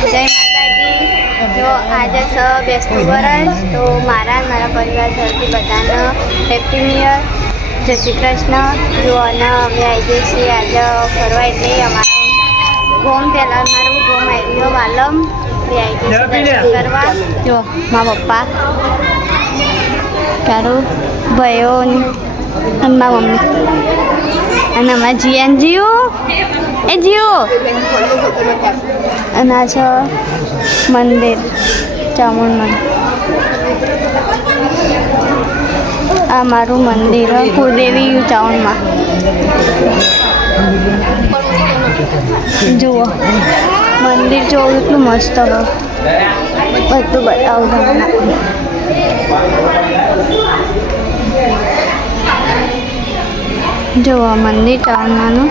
જય માતાજી. જો આજે છે બેસતું વર્ષ, તો મારા પરિવાર તરફથી બધાને હેપી ન્યૂ યર, જય શ્રી કૃષ્ણ. જો અને અમે આવી જઈએ છીએ આજે ફરવા, એટલે અમારું ગોમ પહેલાં મારું ગોમ આવી ગયો વાલમ, એ આવી જઈએ દર્શન કરવા. જો મારા પપ્પા, તારું ભાઈઓ અને મારા મમ્મી અને અમારા જીએન એ જીઓ. અને આ છે મંદિર ચામુંડ. આ મારું મંદિર કુળદેવી ચામુંડમાં. જુઓ મંદિર જોવું એટલું મસ્ત હોય, બધું બતાવું તમને. જુઓ મંદિર ચામુંડમાંનું.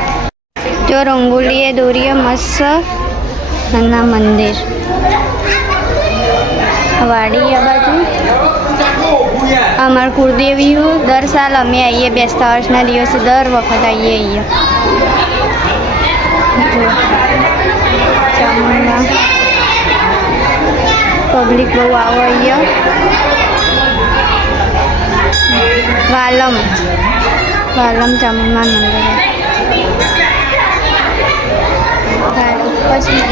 જો રંગોલીએ દોરીએ મસ્ત નાના મંદિર. વાડી આ બાજુ અમારું કુળદેવી. દર સાલ અમે આવીએ બેસતા વર્ષના દિવસે, દર વખત આવીએ ચામુંડમાં. પબ્લિક બહુ આવે અહીંયા. વાલમ ચામુંડમાં મંદિર. પછી